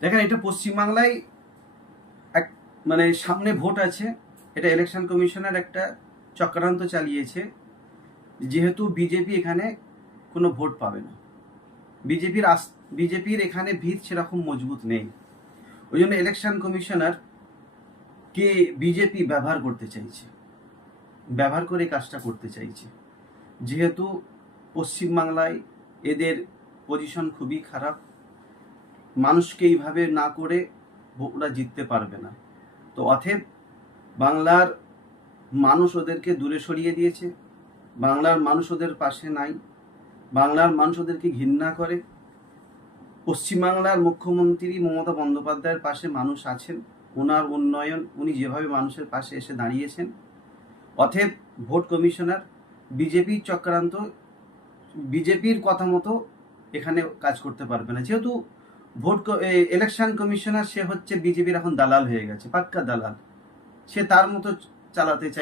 দেখেন, এটা পশ্চিমবাংলায় এক মানে সামনে ভোট আছে, এটা ইলেকশন কমিশনার একটা চক্রান্ত চালিয়েছে, যেহেতু বিজেপি এখানে কোনো ভোট পাবে না। বিজেপির এখানে ভিত সেরকম মজবুত নেই, ওই জন্য ইলেকশন কমিশনার কে বিজেপি ব্যবহার করতে চাইছে, ব্যবহার করে কাজটা করতে চাইছে। যেহেতু পশ্চিমবাংলায় এদের পজিশন খুবই খারাপ, মানুষকে এইভাবে না করে ওরা জিততে পারবে না। তো অতএব বাংলার মানুষ ওদেরকে দূরে সরিয়ে দিয়েছে, বাংলার মানুষ ওদের পাশে নাই, বাংলার মানুষ ওদেরকে ঘৃণা করে। পশ্চিমবাংলার মুখ্যমন্ত্রী মমতা বন্দ্যোপাধ্যায়ের পাশে মানুষ আছেন, ওনার উন্নয়ন, উনি যেভাবে মানুষের পাশে এসে দাঁড়িয়েছেন। অতএব ভোট কমিশনার বিজেপির চক্রান্ত, বিজেপির কথা মতো এখানে কাজ করতে পারবে না। যেহেতু ইলেকশন কমিশনার সে হচ্ছে বিজেপির এখন দালাল হয়ে গেছে, পাক্কা দালাল, সে তার মতো চালাতে চায়।